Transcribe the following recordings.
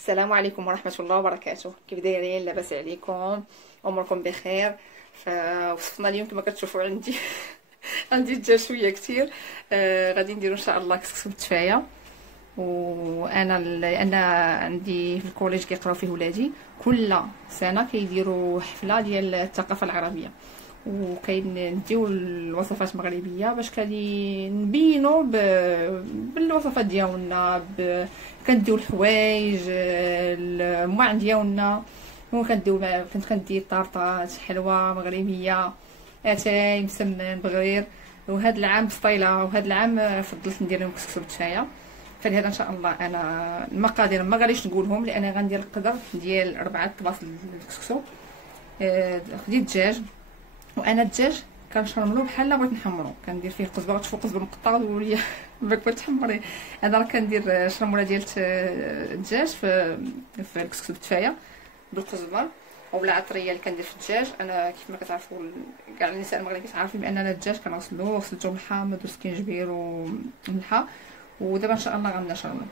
السلام عليكم ورحمة الله وبركاته. كيف دايرين؟ لاباس عليكم؟ اموركم بخير؟ فوصفنا اليوم كما كتشوفوا عندي عندي الدجاج شويه كتير. غادي نديرو ان شاء الله كسكسو بالتفايه. انا عندي في الكوليج كيقراو فيه ولادي، كل سنه كيديروا حفله ديال الثقافه العربيه، وكنديو الوصفات مغربيه باش نبينوا بالوصفات ديالنا كنديو الحوايج الماعن ديالنا، كنت كندير طارطات حلوه مغربيه، اتاي مسمن بغرير. وهذا العام بسطيله، وهذا العام فضلت ندير لهم كسكسو بالتفايه. فلهذا ان شاء الله انا المقادير ما غاديش نقولهم لان غندير القدر ديال 4 طباص الكسكسو. خديت الدجاج، وانا الدجاج كنشرملو بحال بغيت نحمرو، كندير فيه القزبره، تشوفوا القزبره مقطعه تقولوا لي باك بغيت تحمري. انا راه كندير شرموله ديال الدجاج في الكسكسو بالتفايه بالقزبر اولا عطريه اللي كندير في الدجاج. انا كيف ما كتعرفوا كاع النساء المغربيين كيتعرفوا بان انا الدجاج كنغسلو، غسلته بالحامض والسكينجبير وملحه، ودابا ان شاء الله غنشرملو.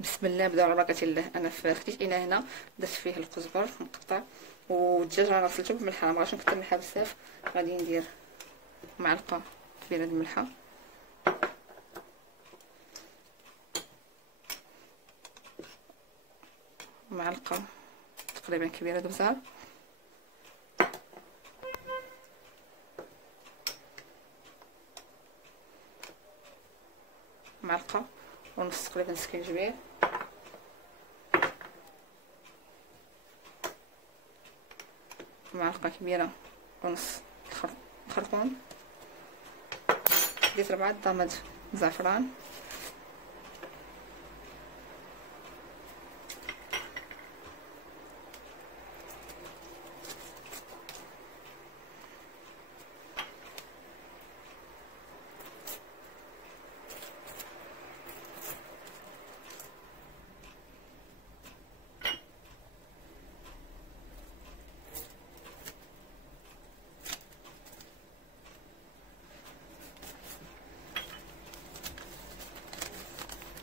بسم الله، بداو على بركه الله. انا خديت اناء هنا درت فيه القزبر مقطع، والدجاج راه غسلته بالملحه، ما بغاش نكثر الملحه بزاف. غادي ندير معلقه كبيره د الملحه، معلقه تقريبا كبيره د البزار، معلقه ونص تقريبا سكينجبير، معلقه كبيره ونص خرقوم، ديت 4 ضماد زعفران،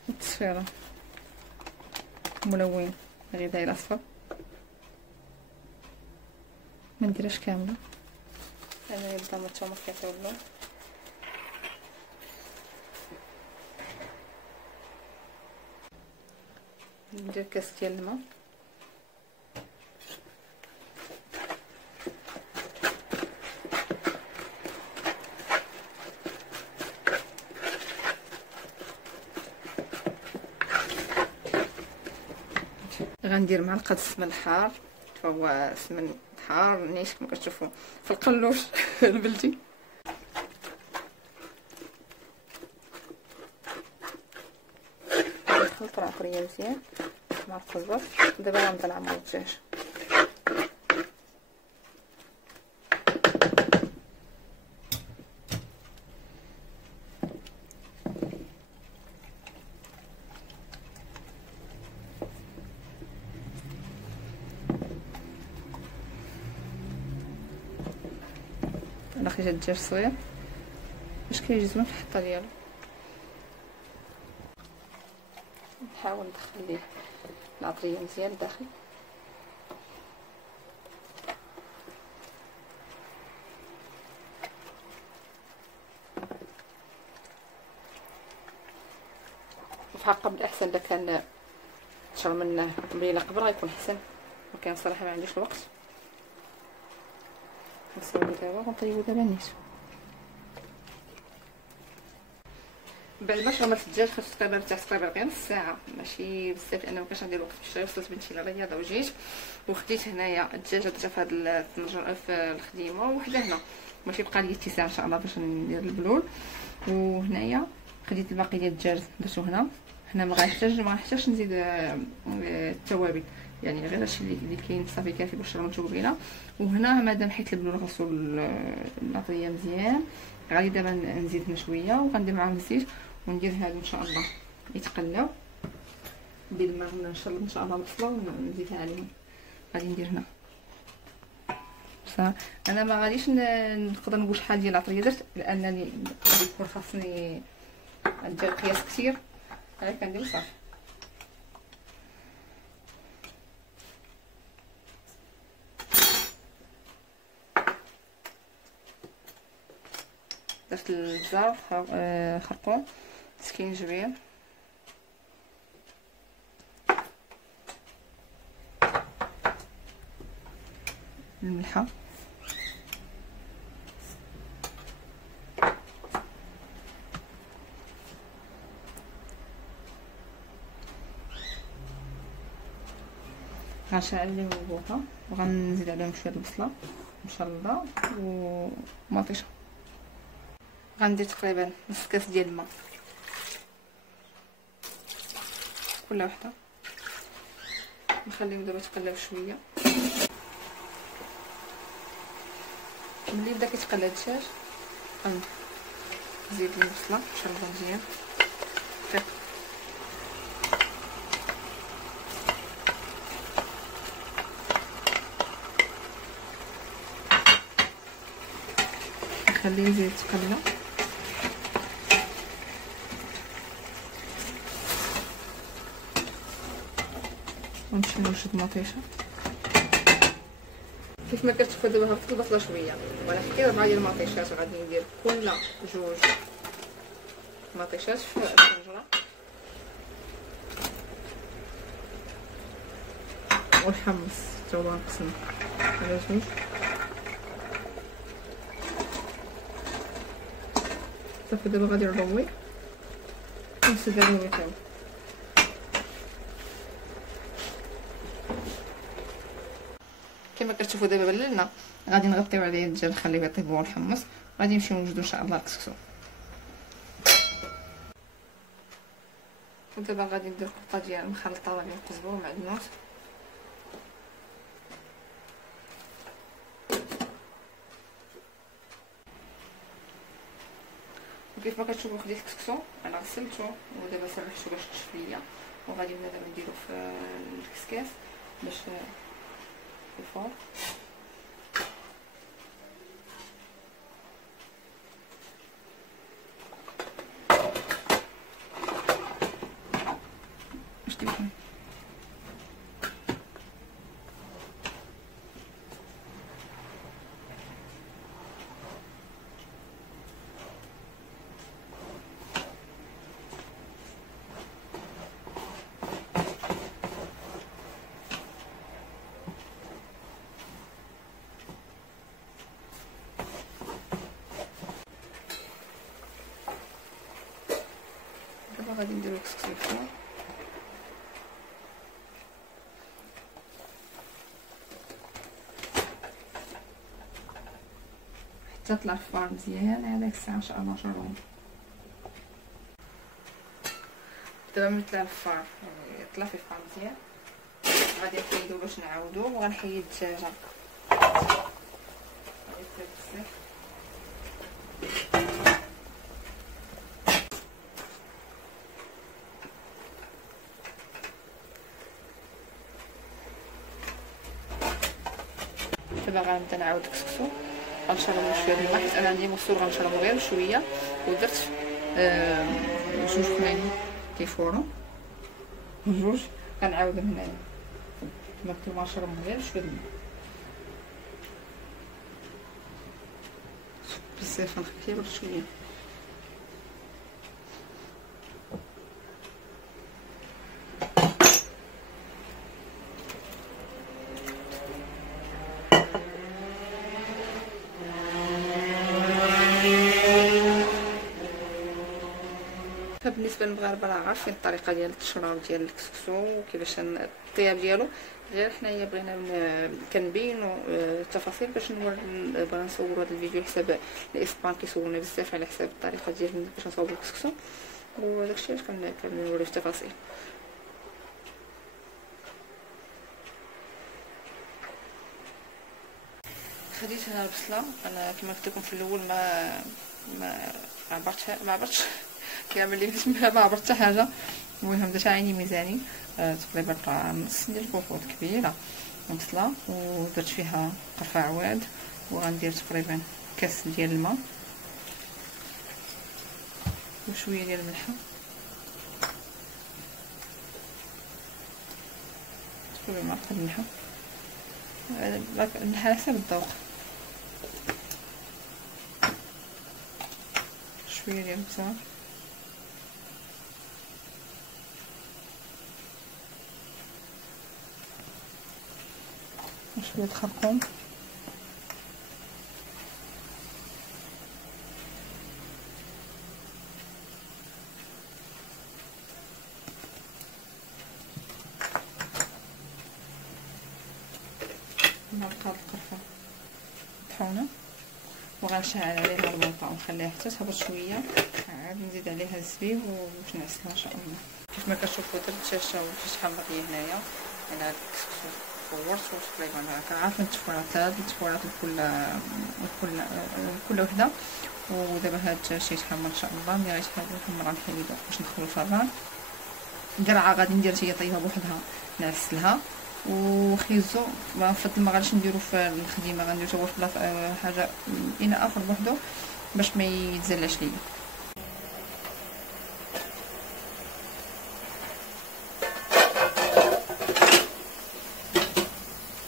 التصفيره ملون غذائي الاصفر، ما نديرهاش كامله انا يبدا الثومه كيعطيو اللون. ندير كاس ديال الماء، غندير معلقه السمن الحار، فهو سمن حار نيش كما كتشوفوا في القلوش البلدي. نخلط العطريه مزيان مع القزبر. دابا غنبدا نعمر الدجاج. انا خرجت الدجاج صغير باش كيجي زوين في الحطه ديالو. نحاول ندخل ليه العطريه مزيان لداخل. وفي حقه بالاحسن اذا كان شرمناه قبيله قبل غيكون احسن، ولكن صراحه ما عنديش الوقت. نسوي دابا ونطيبو دابا نيت. بعد ما شرمت الدجاج خاص تقريبا تاع تقريبا غير نص ساعه، ماشي بزاف لان مابقاش عندي الوقت باش وصلت بنتي للرياضه وجيت. وخديت هنايا الدجاجه درتها في هاد في الخديمه، وحده هنا ماشي بقى لي اتساع ان شاء الله باش ندير البلول. وهنايا خديت الباقي ديال الدجاج درتو هنا ما غنحتاجش نزيد التوابل، يعني غير هادشي اللي كاين صافي كافي باش نشربو قبيله. وهنا مادام حيت البلول غسلوا العطريه مزيان، غادي دابا نزيد شويه وغندير معاهم الزيت وندير هادو ان شاء الله يتقلاو بيد ما نشرب ان شاء الله البصله ونزيدها عليهم. غادي ندير هنا انا ما غاديش نقدر نقول شحال ديال العطريه درت لانني غادي يكون خاصني ندير قياس كثير، انا كندير صافي. درت البزار، خرقوم، سكينجبير، الملحه، غنشعل لهم البوطه وغنزيد عليهم شويه البصله مشلضه ومطيشه. غندير تقريبا نص كاس ديال الماء كل وحده، نخليهم دابا يتقلاو شويه. ملي بدا كيتقلى الدجاج غنزيد البصله مشلضه مزيان نخليه يزيد يتقلى. ونمشي نوجد مطيشه كيف ما كتشوفوا دابا هبطت البصله شويه، ولكن 4 ديال المطيشات غادي ندير كل جوج مطيشات في الطنجره، والحمص حتى هو نقسم على جوج. صافي دابا غادي نروي ونسد الروي تاعو. كما كتشوفوا دابا بللنا، غادي نغطيو عليه الدجاج نخليه يطيب هو الحمص، غادي نمشيو نوجدو ان شاء الله الكسكسو. ودابا غادي ندير قطه ديال مخلطه بين القزبر ومعدنوس، وكيف ما كتشوفوا خديت الكسكسو انا غسلته ودابا سرحته باش تشف ليا، وغادي نبدا دابا نديرو في الكسكاس باش الفور. دابا غادي نديرو الكسكسو فوق حتى طلع الفار مزيان. هذاك الساعه ان شاء الله نشربو. دابا ملي طلع الفار يعني طلع فيه الفار مزيان، غادي نحيدو باش نعاودو، وغنحيد الدجاجه دابا غنبدا نعاود الكسكسو. غنشربو شويه د الماء حيت انا عندي موصول، غنشربو غير شويه، ودرت جوج فنانين كيفورو جوج. غنعاود من هنا كما قلت غنشربو غير شويه د الماء بزاف، نخليه يبرد شويه. فبالنسبه للمغاربه راه عارفين الطريقه ديال التشراب ديال الكسكسو وكيفاش الطياب ديالو، غير حنايا بغينا كنبينوا التفاصيل باش بغينا نصوروا هذا الفيديو لحساب الاسبان كيسولونا بزاف على حساب الطريقه ديال باش نصاوبوا الكسكسو، وداكشي علاش كنوريو التفاصيل. خديت هنا البصله، انا كما قلت لكم في الاول ما عبرتش كامل اللي فيه ما عبرت حتى حاجه. المهم درت عيني ميزاني تقريبا نص ديال الكوفوط كبيره بصله، ودرت فيها قرفه عواد، وغندير تقريبا كاس ديال الماء وشويه ديال الملحه، تقريبا معلقه الملحه على حسب الذوق. شويه ديال البصل وشويه خرقوم معلقه القرفه مطحونه وغنشعل عليها البلطه ونخليها حتى تهبط شويه، عاد نزيد عليها الزبيب باش نعسلها ان شاء الله. كيف ما كتشوفوا درت الشاشه وفي شحال باقي هنايا، انا صورت تقريبا كنعرف التفورات كل وحده. ودابا هاد الشيء يتحمر ان شاء الله. ملي غيتحمر غنحيدو باش ندخلو الفران. القرعه غادي ندير هي طيبها بوحدها نعسلها. وخيزو بنفضل ما غاديش نديرو في الخديمه، غندير هو في بلاصه حاجه اناء اخر بوحدو باش ما يتزلاش ليا.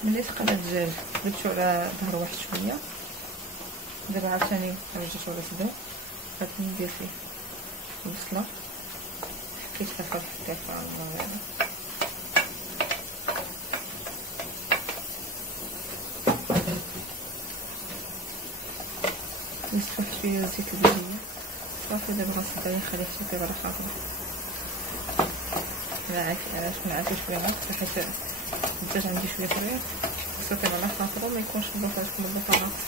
ملي ثقل الدجاج درتو على ظهر واحد شويه، دابا عاوتاني رجعتو على صدر، غادي ندير فيه البصله حكيتها في الخفيفه على النار. نصفح شويه زيت البنيه صافي. دابا غنصدر نخليه حتى يطيب على خاطره. علاش كنعافي شويه ناقص حيت الدجاج عندي شويه فريق، خصو يطيب على خاطرو ما يكونش البصل تكون البصل ناقص.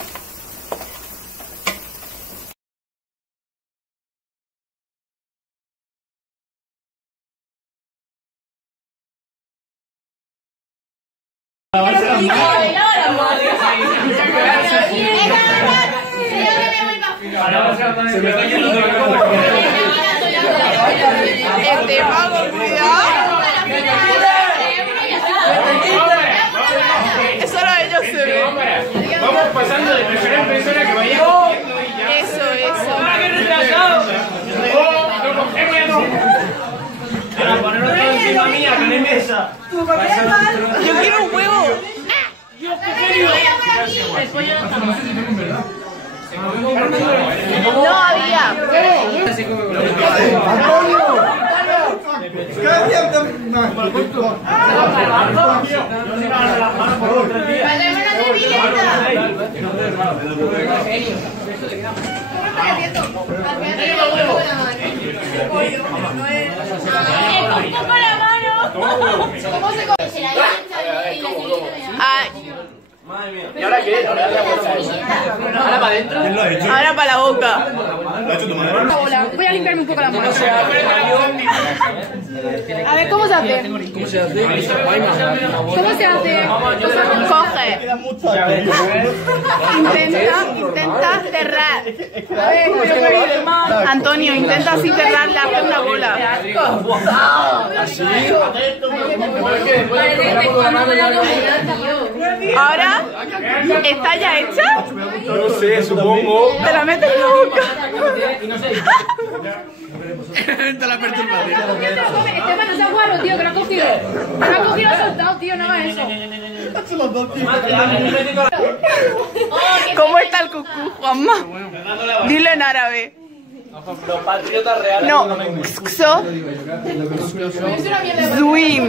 Eso no ellos se ven. Vamos pasando de persona en persona que vaya. Eso. Lo cogemos ya no. Para ponerlo todo encima mía, que no hay mesa. Yo quiero un huevo. No había. ¿Y ahora qué? ¿Ahora para adentro? Ahora para la boca. Voy a limpiarme un poco la mano. A ver, ¿cómo se hace? ¿Cómo se hace? Coge. Intenta cerrar. A ver, Antonio, intenta así cerrar, le hace una bola. Ahora, ¿está ya hecha? No sé, supongo. Te la metes en la boca. Te la perturbación. Esteban, no seas guarro, tío, que lo ha cogido. Lo ha cogido y lo ha soltado, tío, no hagas eso. ¿Cómo está el cucú, Juanma? Dilo en árabe. Los patriotas reales. No, Xo Zuim.